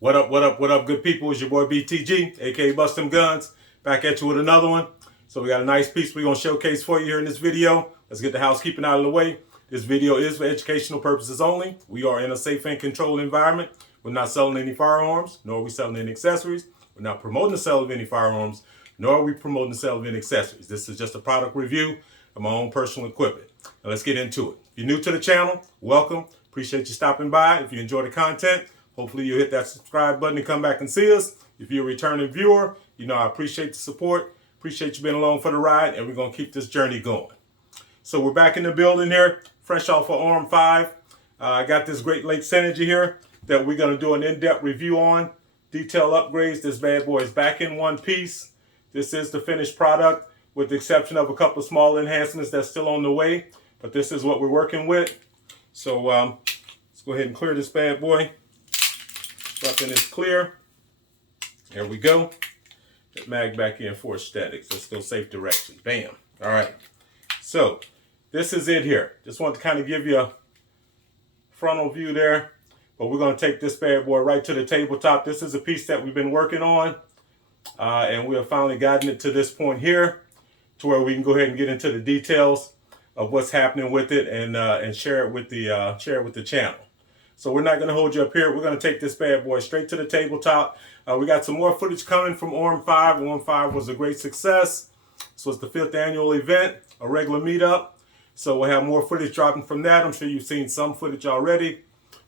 What up, what up, what up, good people? It's your boy BTG, aka Bust Them Guns, back at you with another one. So we got a nice piece we're going to showcase for you here in this video. Let's get the housekeeping out of the way. This video is for educational purposes only. We are in a safe and controlled environment. We're not selling any firearms, nor are we selling any accessories. We're not promoting the sale of any firearms, nor are we promoting the sale of any accessories. This is just a product review of my own personal equipment. Now let's get into it. If you're new to the channel, welcome. Appreciate you stopping by. If you enjoy the content, hopefully you'll hit that subscribe button and come back and see us. If you're a returning viewer, you know I appreciate the support. Appreciate you being along for the ride, and we're going to keep this journey going. So we're back in the building here, fresh off of Arm 5. I got this Great Lakes Synergy here that we're going to do an in-depth review on. Detail upgrades. This bad boy is back in one piece. This is the finished product with the exception of a couple of small enhancements that's still on the way. But this is what we're working with. So let's go ahead and clear this bad boy. Something is clear. There we go. That mag back in for statics. Let's go safe direction. Bam. All right. So this is it here. Just want to kind of give you a frontal view there. But we're going to take this bad boy right to the tabletop. This is a piece that we've been working on. And we have finally gotten it to this point here to where we can go ahead and get into the details of what's happening with it and share it with the channel. So we're not going to hold you up here. We're going to take this bad boy straight to the tabletop. We got some more footage coming from Arm 5. Arm 5 was a great success. This was the 5th annual event, a regular meetup. So we'll have more footage dropping from that. I'm sure you've seen some footage already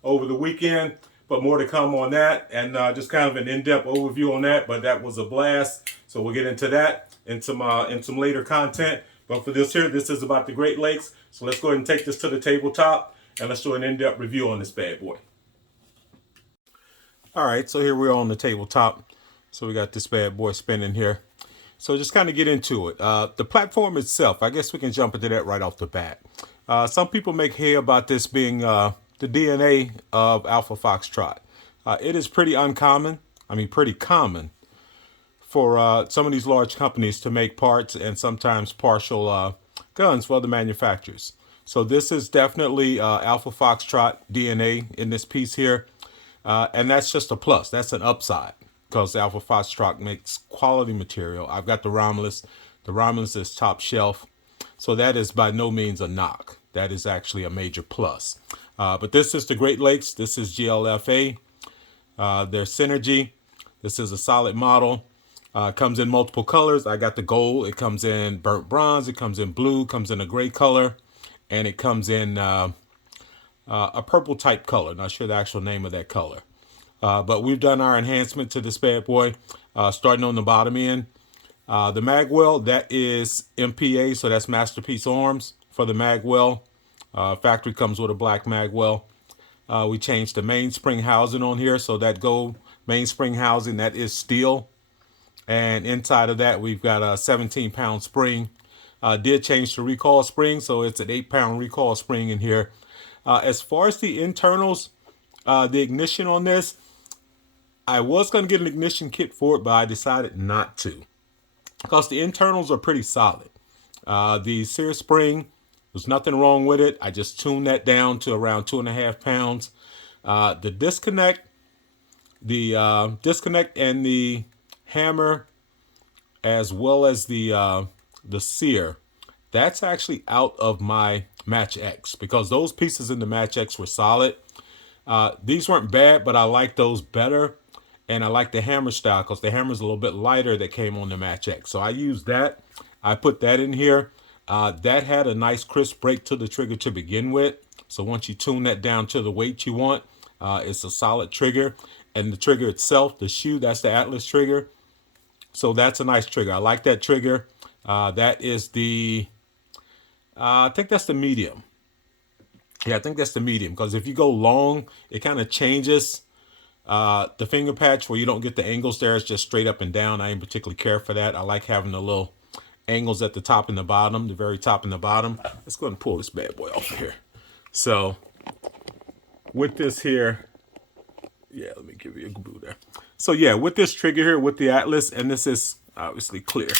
over the weekend, but more to come on that. And just kind of an in-depth overview on that. But that was a blast. So we'll get into that in some later content. But for this here, this is about the Great Lakes. So let's go ahead and take this to the tabletop. And let's do an in-depth review on this bad boy. All right, so here we are on the tabletop. So we got this bad boy spinning here. So just kind of get into it. The platform itself, I guess we can jump into that right off the bat. Some people make hay about this being the DNA of Alpha Foxtrot. It is pretty uncommon, pretty common for some of these large companies to make parts and sometimes partial guns for other manufacturers. So this is definitely Alpha Foxtrot DNA in this piece here. And that's just a plus. That's an upside because Alpha Foxtrot makes quality material. I've got the Romulus. The Romulus is top shelf. So that is by no means a knock. That is actually a major plus. But this is the Great Lakes. This is GLFA. Their Synergy. This is a solid model. Comes in multiple colors. I got the gold. It comes in burnt bronze. It comes in blue. Comes in a gray color. And it comes in a purple type color. Not sure the actual name of that color. But we've done our enhancement to this bad boy, starting on the bottom end. The magwell, that is MPA, so that's Masterpiece Arms for the magwell. Factory comes with a black magwell. We changed the mainspring housing on here, so that gold mainspring housing, that is steel. And inside of that, we've got a 17-pound spring. Did change the recoil spring, so it's an 8-pound recoil spring in here. As far as the internals, the ignition on this, I was going to get an ignition kit for it, but I decided not to because the internals are pretty solid. The Sear spring, there's nothing wrong with it. I just tuned that down to around 2.5 pounds. The disconnect and the hammer, as well as the Sear, that's actually out of my Match X because those pieces in the Match X were solid. These weren't bad, but I like those better. And I like the hammer style because the hammer's a little bit lighter that came on the Match X. So I used that. I put that in here. That had a nice crisp break to the trigger to begin with. So once you tune that down to the weight you want, it's a solid trigger. And the trigger itself, the shoe, that's the Atlas trigger. So that's a nice trigger. I like that trigger. That is the, I think that's the medium. Yeah, I think that's the medium because if you go long, it kind of changes the finger patch where you don't get the angles there. It's just straight up and down. I ain't particularly care for that. I like having the little angles at the top and the bottom, the very top and the bottom. Let's go ahead and pull this bad boy off of here. So with this here, yeah, let me give you a glue there. So yeah, with this trigger here, with the Atlas, and this is obviously clear.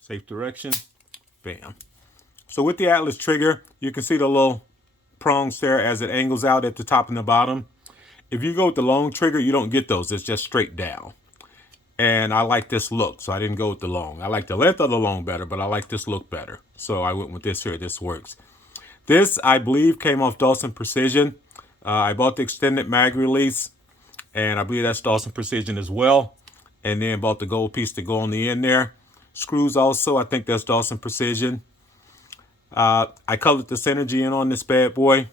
Safe direction. Bam. So with the Atlas trigger, you can see the little prongs there as it angles out at the top and the bottom. If you go with the long trigger, you don't get those. It's just straight down. And I like this look, so I didn't go with the long. I like the length of the long better, but I like this look better. So I went with this here. This works. This, I believe, came off Dawson Precision. I bought the extended mag release, and I believe that's Dawson Precision as well. And then bought the gold piece to go on the end there. Screws also, I think that's Dawson Precision. I colored the Synergy in on this bad boy.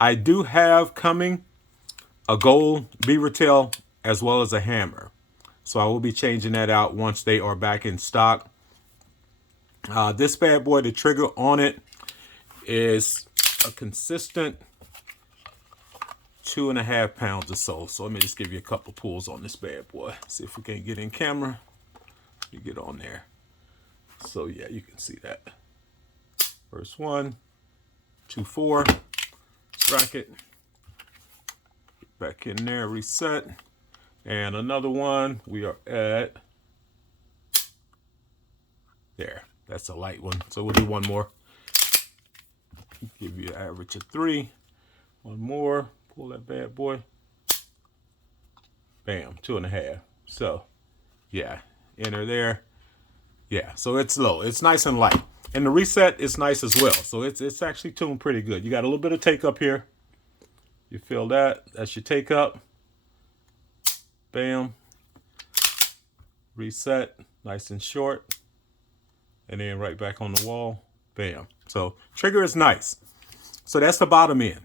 I do have coming a gold beaver tail as well as a hammer. So I will be changing that out once they are back in stock. This bad boy, the trigger on it is a consistent 2.5 pounds or so. So let me just give you a couple pulls on this bad boy. See if we can get in camera. You get on there. So yeah, you can see that. First one, 2-4, bracket. Get back in there, reset. And another one, we are at, there, that's a light one. So we'll do one more. Give you an average of 3. One more, pull that bad boy. Bam, 2.5. So, yeah, enter there. Yeah, so it's low. It's nice and light. And the reset is nice as well. So it's actually tuned pretty good. You got a little bit of take up here. You feel that? That's your take up. Bam. Reset. Nice and short. And then right back on the wall. Bam. So trigger is nice. So that's the bottom end.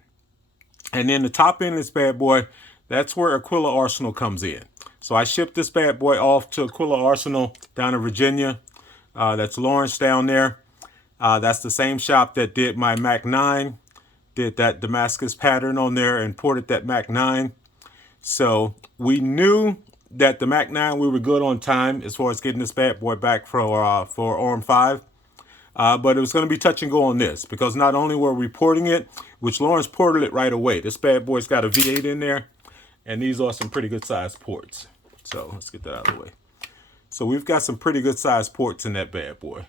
And then the top end of this bad boy, that's where Aquila Arsenal comes in. So I shipped this bad boy off to Aquila Arsenal down in Virginia. That's Lawrence down there. That's the same shop that did my Mac 9. Did that Damascus pattern on there and ported that Mac 9. So we knew that the Mac 9, we were good on time as far as getting this bad boy back for ARM 5. But it was going to be touch and go on this because not only were we porting it, which Lawrence ported it right away. This bad boy's got a V8 in there, and these are some pretty good sized ports. So let's get that out of the way. So we've got some pretty good sized ports in that bad boy.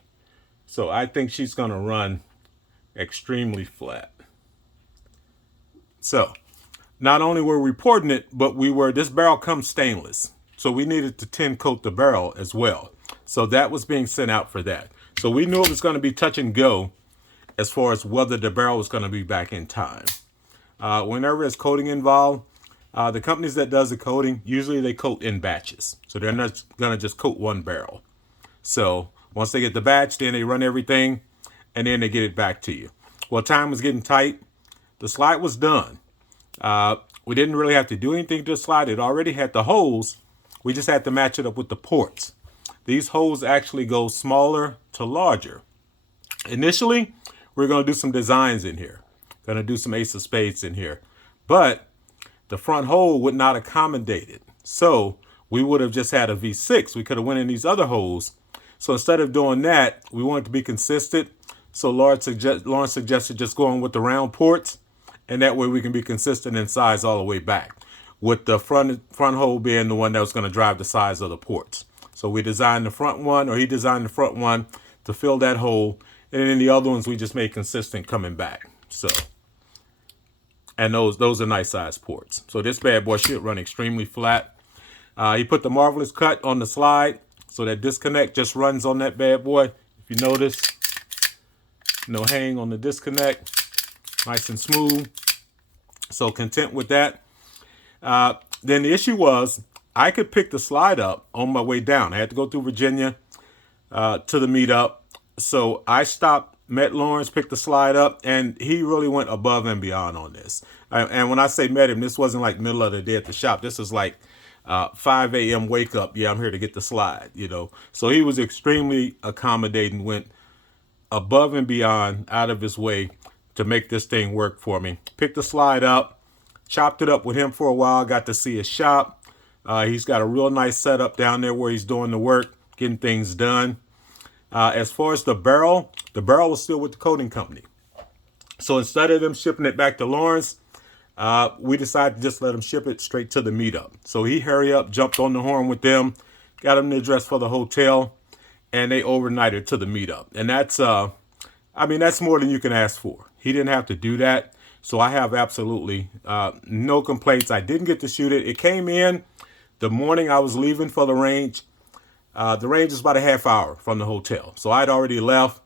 So I think she's going to run extremely flat. So not only were we porting it, but this barrel comes stainless. So we needed to tin coat the barrel as well. So that was being sent out for that. So we knew it was going to be touch and go as far as whether the barrel was going to be back in time. Whenever there's coating involved, the companies that does the coating, usually they coat in batches. So they're not going to just coat one barrel. So once they get the batch, then they run everything and then they get it back to you. Well, time was getting tight. The slide was done. We didn't really have to do anything to the slide. It already had the holes. We just had to match it up with the ports. These holes actually go smaller to larger. Initially, we're going to do some designs in here. Going to do some ace of spades in here. But the front hole would not accommodate it. So we would have just had a V6. We could have went in these other holes. So instead of doing that, we wanted to be consistent. So Lawrence suggested just going with the round ports. And that way we can be consistent in size all the way back. With the front hole being the one that was going to drive the size of the ports. So we designed the front one, or he designed the front one to fill that hole. And then the other ones we just made consistent coming back. So, and those are nice size ports. So this bad boy should run extremely flat. He put the Marvelous Cut on the slide. So that disconnect just runs on that bad boy. If you notice, no hang on the disconnect. Nice and smooth. So content with that. Then the issue was I could pick the slide up on my way down. I had to go through Virginia to the meetup. So I stopped, met Lawrence, picked the slide up, and he really went above and beyond on this. And when I say met him, this wasn't like middle of the day at the shop. This was like 5 a.m. wake up. Yeah, I'm here to get the slide, you know. So he was extremely accommodating, went above and beyond, out of his way to make this thing work for me. Picked the slide up, chopped it up with him for a while, got to see his shop. He's got a real nice setup down there where he's doing the work, getting things done. As far as the barrel was still with the coating company. So instead of them shipping it back to Lawrence, we decided to just let him ship it straight to the meetup. So he hurried up, jumped on the horn with them, got him the address for the hotel, and they overnighted to the meetup. And that's, that's more than you can ask for. He didn't have to do that. So I have absolutely no complaints. I didn't get to shoot it. It came in the morning I was leaving for the range. The range is about a half hour from the hotel. So I'd already left.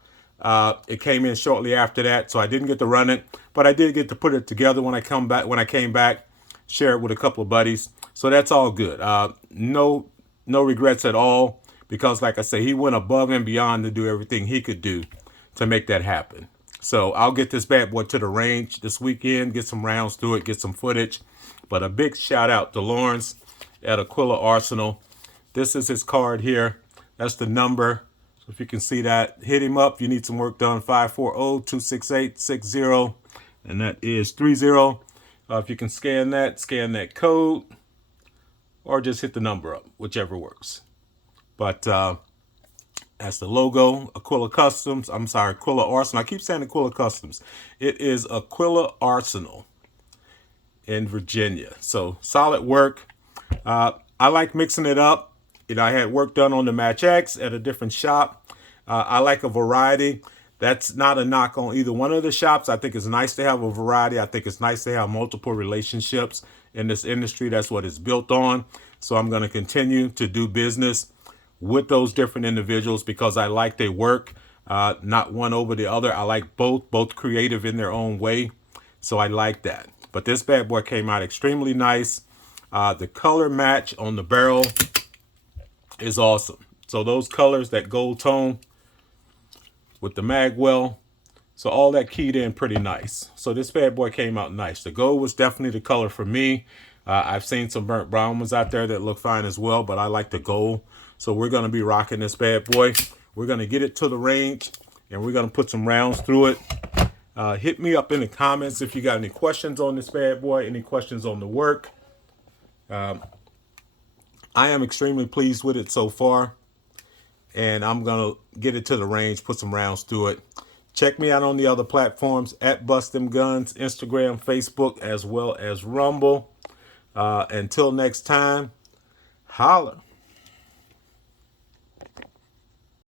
It came in shortly after that, so I didn't get to run it, but I did get to put it together when I came back, share it with a couple of buddies. So that's all good. No regrets at all, because like I say, he went above and beyond to do everything he could do to make that happen. So I'll get this bad boy to the range this weekend, get some rounds through it, get some footage. But a big shout out to Lawrence at Aquila Arsenal. This is his card here. That's the number. So if you can see that, hit him up. You need some work done, 540-268-60. And that is 30. If you can scan that code, or just hit the number up, whichever works. But that's the logo, Aquila Customs. I'm sorry, Aquila Arsenal. I keep saying Aquila Customs. It is Aquila Arsenal in Virginia. So solid work. I like mixing it up. You know, I had work done on the Match X at a different shop. I like a variety. That's not a knock on either one of the shops. I think it's nice to have a variety. I think it's nice to have multiple relationships in this industry. That's what it's built on. So I'm going to continue to do business with those different individuals because I like their work, not one over the other. I like both creative in their own way. So I like that. But this bad boy came out extremely nice. The color match on the barrel is awesome. So those colors, that gold tone with the magwell, so all that keyed in pretty nice. So this bad boy came out nice. The gold was definitely the color for me. I've seen some burnt brown ones out there that look fine as well, but I like the gold. So we're going to be rocking this bad boy. We're going to get it to the range, and we're going to put some rounds through it. Hit me up in the comments if you got any questions on this bad boy, any questions on the work. I am extremely pleased with it so far, and I'm going to get it to the range, put some rounds through it. Check me out on the other platforms at Bust Them Guns, Instagram, Facebook, as well as Rumble. Until next time, holla.